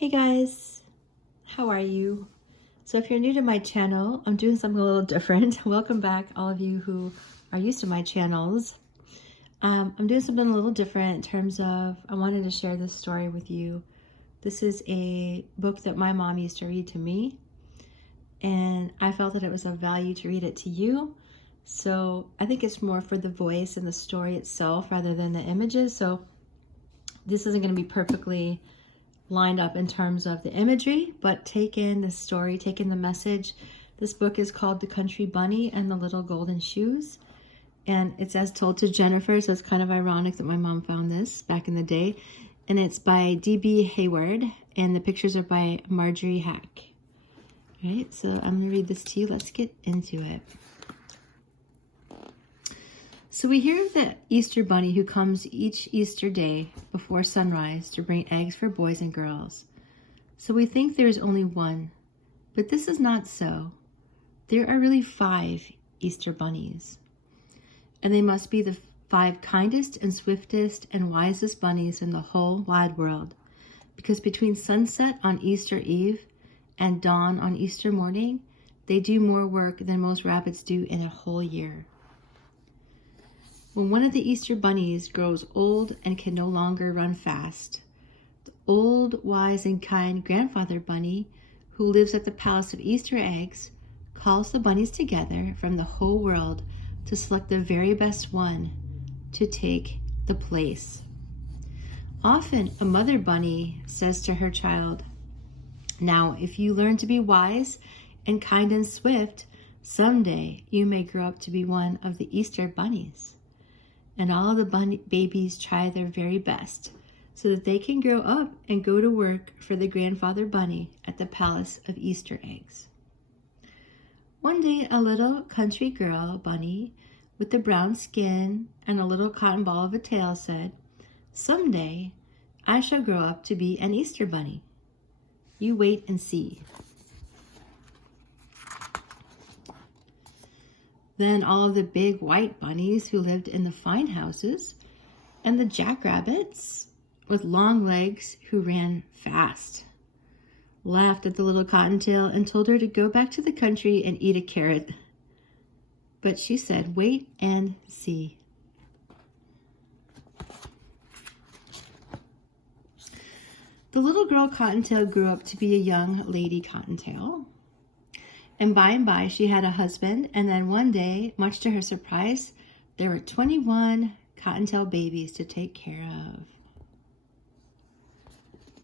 Hey guys, how are you? So if you're new to my channel, I'm doing something a little different. Welcome back, all of you who are used to my channels. I'm doing something a little different in terms of, I wanted to share this story with you. This is a book that my mom used to read to me, and I felt that it was of value to read it to you. So I think it's more for the voice and the story itself rather than the images. So this isn't going to be perfectly lined up in terms of the imagery, but take in the story, take in the message. This book is called The Country Bunny and the Little Golden Shoes, and it's as told to Jennifer, so it's kind of ironic that my mom found this back in the day. And it's by D.B. Hayward, and the pictures are by Marjorie Hack. All right, so I'm going to read this to you. Let's get into it. So we hear of the Easter Bunny who comes each Easter day before sunrise to bring eggs for boys and girls. So we think there is only one, but this is not so. There are really 5 Easter bunnies, and they must be the 5 kindest and swiftest and wisest bunnies in the whole wide world, because between sunset on Easter Eve and dawn on Easter morning, they do more work than most rabbits do in a whole year. When one of the Easter bunnies grows old and can no longer run fast, the old, wise, and kind grandfather bunny, who lives at the Palace of Easter Eggs, calls the bunnies together from the whole world to select the very best one to take the place. Often, a mother bunny says to her child, "Now, if you learn to be wise and kind and swift, someday you may grow up to be one of the Easter bunnies." And all the bunny babies try their very best so that they can grow up and go to work for the grandfather bunny at the Palace of Easter Eggs. One day, a little country girl bunny with the brown skin and a little cotton ball of a tail said, "Someday I shall grow up to be an Easter bunny. You wait and see." Then all of the big white bunnies who lived in the fine houses, and the jackrabbits with long legs who ran fast, laughed at the little cottontail and told her to go back to the country and eat a carrot. But she said, "Wait and see." The little girl Cottontail grew up to be a young lady Cottontail. And by she had a husband, and then one day, much to her surprise, there were 21 Cottontail babies to take care of.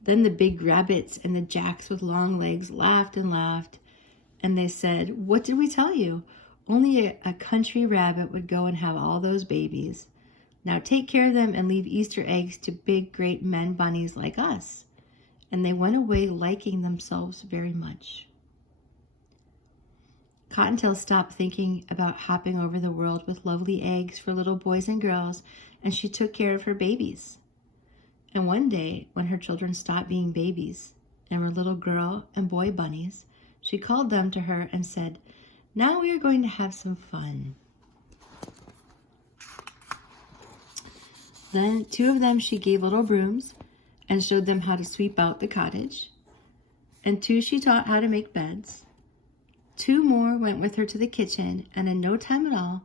Then the big rabbits and the jacks with long legs laughed and laughed, and they said, "What did we tell you? Only a country rabbit would go and have all those babies. Now take care of them and leave Easter eggs to big, great men bunnies like us." And they went away liking themselves very much. Cottontail stopped thinking about hopping over the world with lovely eggs for little boys and girls, and she took care of her babies. And one day, when her children stopped being babies and were little girl and boy bunnies, she called them to her and said, "Now we are going to have some fun." Then 2 of them she gave little brooms and showed them how to sweep out the cottage, and 2 she taught how to make beds. 2 more went with her to the kitchen, and in no time at all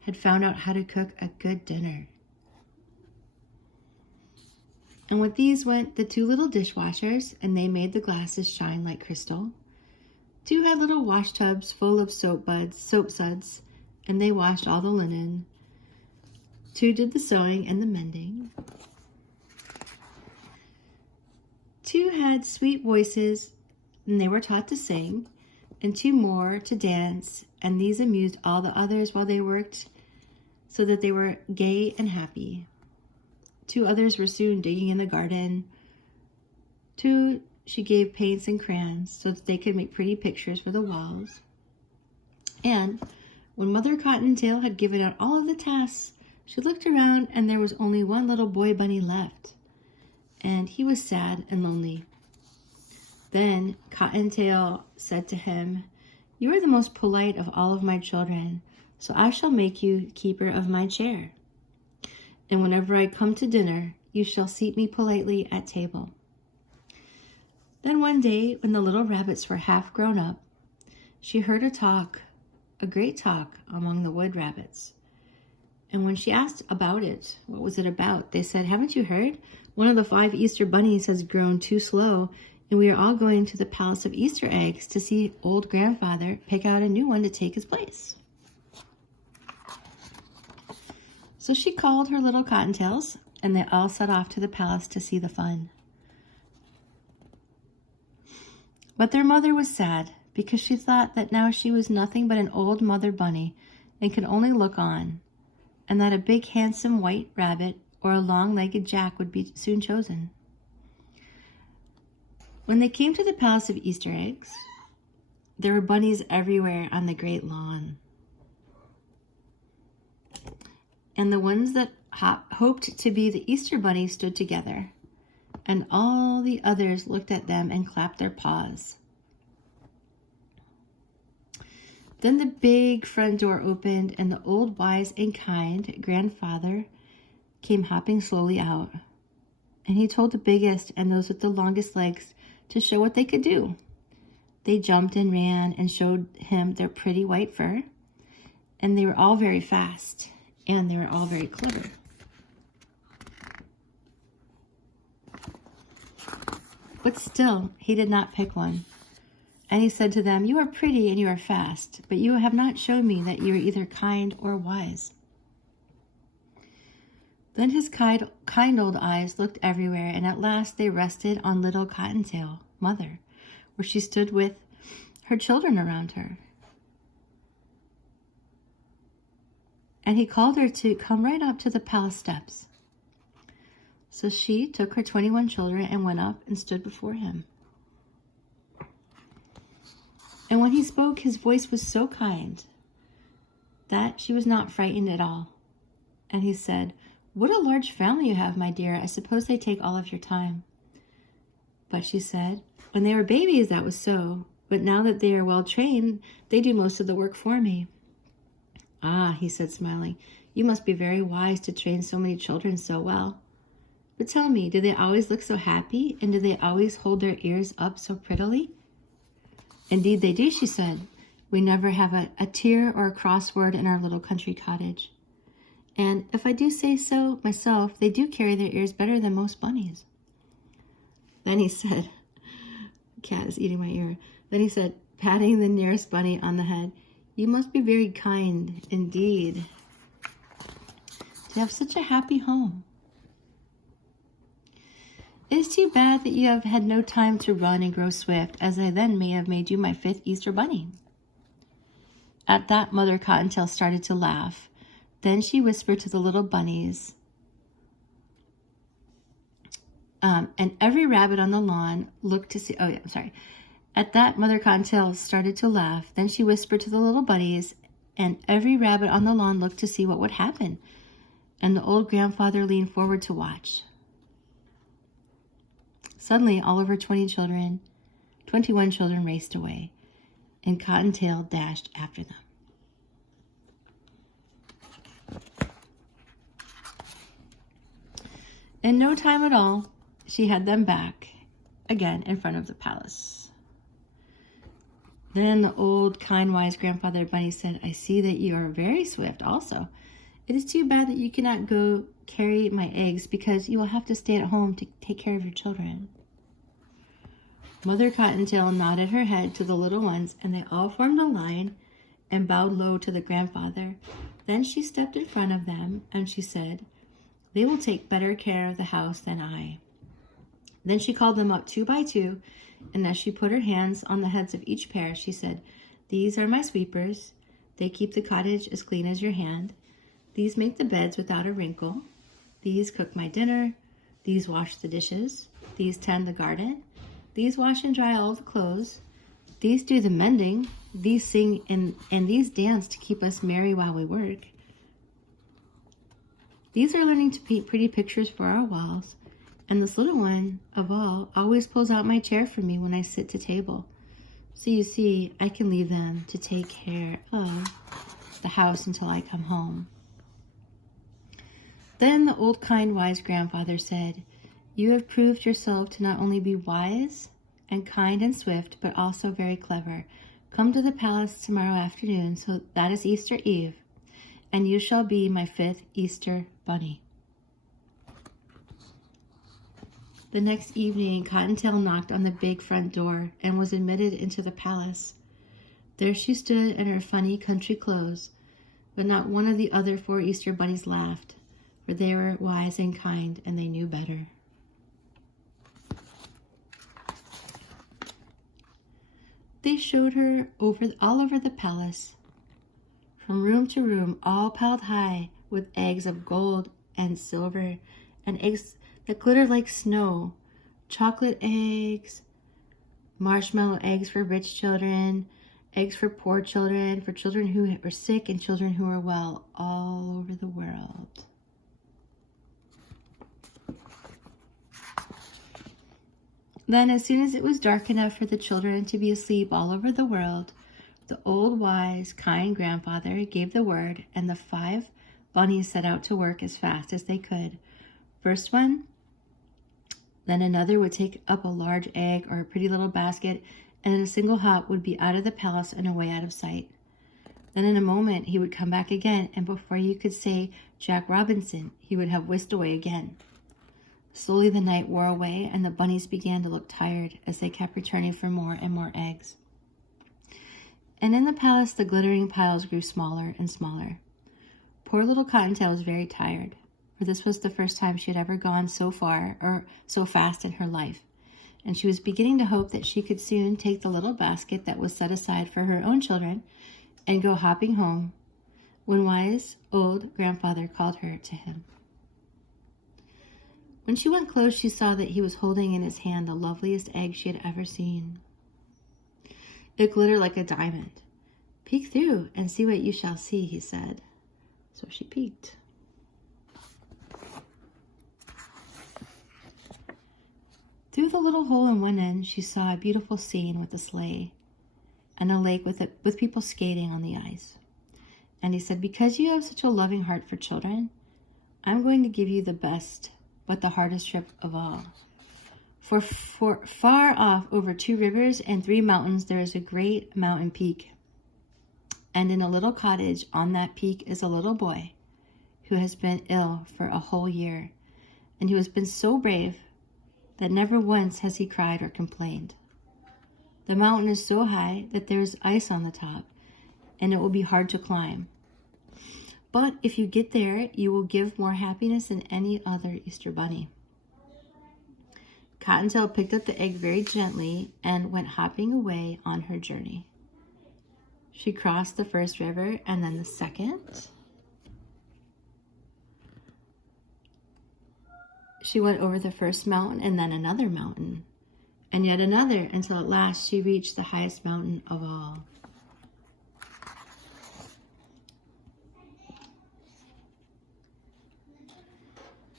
had found out how to cook a good dinner. And with these went the 2 little dishwashers, and they made the glasses shine like crystal. 2 had little wash tubs full of soap suds, and they washed all the linen. 2 did the sewing and the mending. 2 had sweet voices, and they were taught to sing, and 2 more to dance, and these amused all the others while they worked, so that they were gay and happy. 2 others were soon digging in the garden. 2 she gave paints and crayons so that they could make pretty pictures for the walls. And when Mother Cottontail had given out all of the tasks, she looked around, and there was only one little boy bunny left, and he was sad and lonely. Then Cottontail said to him, "You are the most polite of all of my children, so I shall make you keeper of my chair. And whenever I come to dinner, you shall seat me politely at table." Then one day, when the little rabbits were half grown up, she heard a great talk among the wood rabbits. And when she asked about it, what was it about? They said, "Haven't you heard? One of the 5 Easter bunnies has grown too slow, and we are all going to the Palace of Easter Eggs to see old grandfather pick out a new one to take his place." So she called her little cottontails, and they all set off to the palace to see the fun. But their mother was sad, because she thought that now she was nothing but an old mother bunny and could only look on, and that a big handsome white rabbit or a long-legged jack would be soon chosen. When they came to the Palace of Easter Eggs, there were bunnies everywhere on the great lawn. And the ones that hoped to be the Easter bunny stood together, and all the others looked at them and clapped their paws. Then the big front door opened, and the old, wise, and kind grandfather came hopping slowly out. And he told the biggest and those with the longest legs to show what they could do. They jumped and ran and showed him their pretty white fur. And they were all very fast, and they were all very clever. But still, he did not pick one. And he said to them, "You are pretty and you are fast, but you have not shown me that you are either kind or wise." Then his kind old eyes looked everywhere, and at last they rested on little Cottontail, mother, where she stood with her children around her. And he called her to come right up to the palace steps. So she took her 21 children and went up and stood before him. And when he spoke, his voice was so kind that she was not frightened at all. And he said, "What a large family you have, my dear. I suppose they take all of your time." But she said, "When they were babies, that was so. But now that they are well trained, they do most of the work for me." "Ah," he said, smiling, "you must be very wise to train so many children so well. But tell me, do they always look so happy, and do they always hold their ears up so prettily?" "Indeed they do," she said. "We never have a tear or a crossword in our little country cottage. And if I do say so myself, they do carry their ears better than most bunnies." Then he said, "Cat is eating my ear." Then he said, patting the nearest bunny on the head, "You must be very kind indeed to have such a happy home. It is too bad that you have had no time to run and grow swift, as I then may have made you my 5th Easter bunny." At that, Mother Cottontail started to laugh. Then she whispered to the little bunnies, and every rabbit on the lawn looked to see, At that, Mother Cottontail started to laugh. Then she whispered to the little bunnies, and every rabbit on the lawn looked to see what would happen. And the old grandfather leaned forward to watch. Suddenly, all of her 21 children raced away, and Cottontail dashed after them. In no time at all, she had them back again in front of the palace. Then the old, kind, wise grandfather bunny said, "I see that you are very swift also. It is too bad that you cannot go carry my eggs, because you will have to stay at home to take care of your children." Mother Cottontail nodded her head to the little ones, and they all formed a line and bowed low to the grandfather. Then she stepped in front of them, and she said, "They will take better care of the house than I." Then she called them up 2 by 2, and as she put her hands on the heads of each pair, she said, "These are my sweepers. They keep the cottage as clean as your hand. These make the beds without a wrinkle. These cook my dinner. These wash the dishes. These tend the garden. These wash and dry all the clothes. These do the mending. These sing and these dance to keep us merry while we work. These are learning to paint pretty pictures for our walls. And this little one of all always pulls out my chair for me when I sit to table. So you see, I can leave them to take care of the house until I come home." Then the old, kind, wise grandfather said, "You have proved yourself to not only be wise, and kind and swift, but also very clever. Come to the palace tomorrow afternoon, so that is Easter Eve, and you shall be my 5th Easter bunny." The next evening, Cottontail knocked on the big front door and was admitted into the palace. There she stood in her funny country clothes, but not one of the other 4 Easter bunnies laughed, for they were wise and kind, and they knew better. They showed her all over the palace, from room to room, all piled high with eggs of gold and silver, and eggs that glittered like snow, chocolate eggs, marshmallow eggs for rich children, eggs for poor children, for children who were sick and children who were well, all over the world. Then, as soon as it was dark enough for the children to be asleep all over the world, the old, wise, kind grandfather gave the word, and the 5 bunnies set out to work as fast as they could. First one, then another would take up a large egg or a pretty little basket, and in a single hop would be out of the palace and away out of sight. Then in a moment he would come back again, and before you could say Jack Robinson, he would have whisked away again. Slowly the night wore away, and the bunnies began to look tired as they kept returning for more and more eggs. And in the palace, the glittering piles grew smaller and smaller. Poor little Cottontail was very tired, for this was the first time she had ever gone so far or so fast in her life, and she was beginning to hope that she could soon take the little basket that was set aside for her own children and go hopping home, when wise old grandfather called her to him. When she went close, she saw that he was holding in his hand the loveliest egg she had ever seen. It glittered like a diamond. "Peek through and see what you shall see," he said. So she peeked. Through the little hole in one end, she saw a beautiful scene with a sleigh and a lake with people skating on the ice. And he said, "Because you have such a loving heart for children, I'm going to give you the best but the hardest trip of all. For far off, over 2 rivers and 3 mountains, there is a great mountain peak. And in a little cottage on that peak is a little boy who has been ill for a whole year, and who has been so brave that never once has he cried or complained. The mountain is so high that there is ice on the top, and it will be hard to climb. But if you get there, you will give more happiness than any other Easter bunny." Cottontail picked up the egg very gently and went hopping away on her journey. She crossed the first river and then the second. She went over the first mountain and then another mountain, and yet another, until at last she reached the highest mountain of all.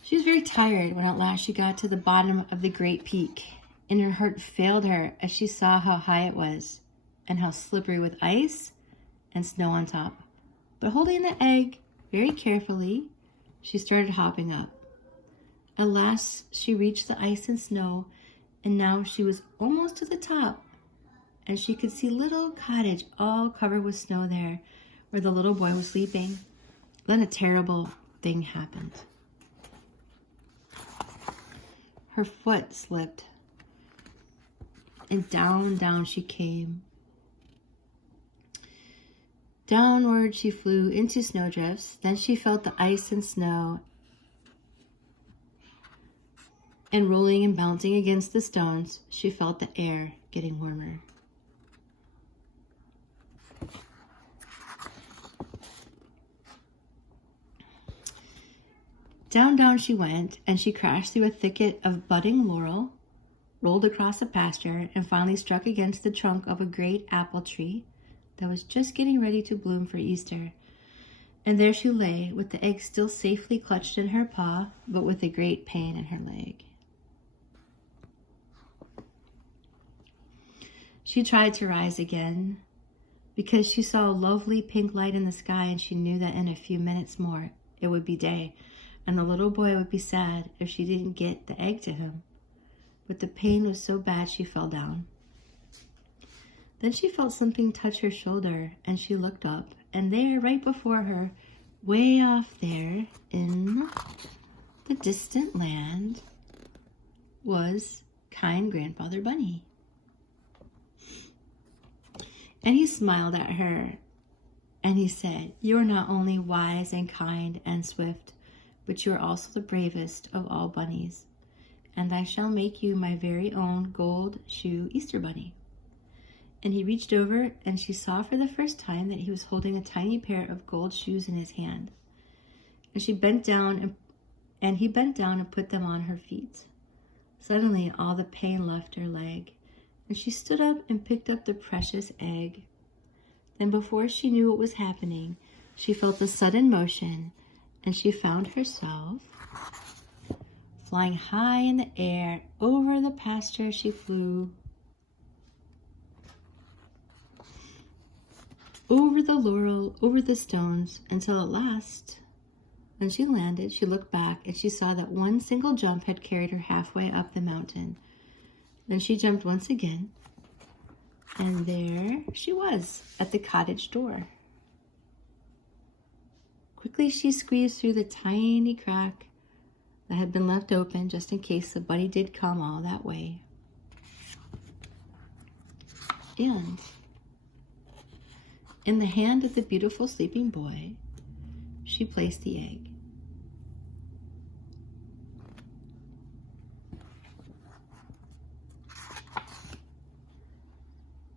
She was very tired when at last she got to the bottom of the great peak, and her heart failed her as she saw how high it was and how slippery with ice and snow on top. But holding the egg very carefully, she started hopping up. At last she reached the ice and snow, and now she was almost to the top, and she could see a little cottage all covered with snow there where the little boy was sleeping. Then a terrible thing happened. Her foot slipped, and down she came. Downward she flew into snowdrifts. Then she felt the ice and snow, and rolling and bouncing against the stones, she felt the air getting warmer. Down she went, and she crashed through a thicket of budding laurel, rolled across a pasture, and finally struck against the trunk of a great apple tree that was just getting ready to bloom for Easter. And there she lay, with the egg still safely clutched in her paw, but with a great pain in her leg. She tried to rise again, because she saw a lovely pink light in the sky, and she knew that in a few minutes more it would be day, and the little boy would be sad if she didn't get the egg to him. but the pain was so bad she fell down. Then she felt something touch her shoulder, and she looked up, and there, right before her, way off there in the distant land, was kind Grandfather Bunny. And he smiled at her, and he said, "You are not only wise and kind and swift, but you are also the bravest of all bunnies, and I shall make you my very own gold shoe Easter Bunny." And he reached over, and she saw for the first time that he was holding a tiny pair of gold shoes in his hand. And she bent down, and he bent down and put them on her feet. Suddenly, all the pain left her leg, and she stood up and picked up the precious egg. Then before she knew what was happening, she felt a sudden motion, and she found herself flying high in the air. Over the pasture she flew, over the laurel, over the stones, until at last, when she landed, she looked back and she saw that one single jump had carried her halfway up the mountain. Then she jumped once again, and there she was at the cottage door. Quickly she squeezed through the tiny crack that had been left open just in case the bunny did come all that way. And in the hand of the beautiful sleeping boy, she placed the egg.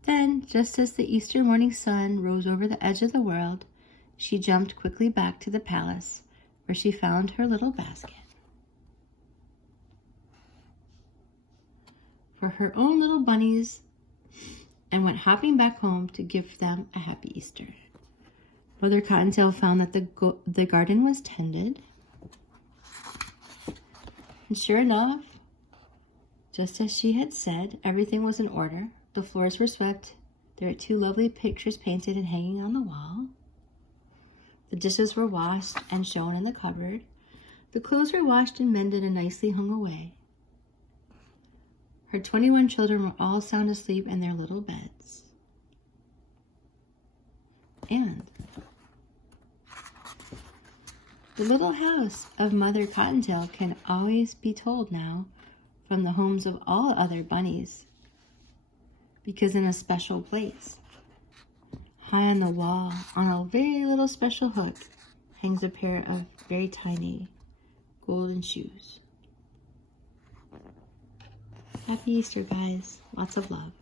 Then, just as the Easter morning sun rose over the edge of the world, she jumped quickly back to the palace, where she found her little basket for her own little bunnies, and went hopping back home to give them a happy Easter. Mother Cottontail found that the garden was tended, and sure enough, just as she had said, everything was in order. The floors were swept. There were 2 lovely pictures painted and hanging on the wall. The dishes were washed and shown in the cupboard. The clothes were washed and mended and nicely hung away. Her 21 children were all sound asleep in their little beds. And the little house of Mother Cottontail can always be told now from the homes of all other bunnies, because in a special place, high on the wall, on a very little special hook, hangs a pair of very tiny golden shoes. Happy Easter, guys. Lots of love.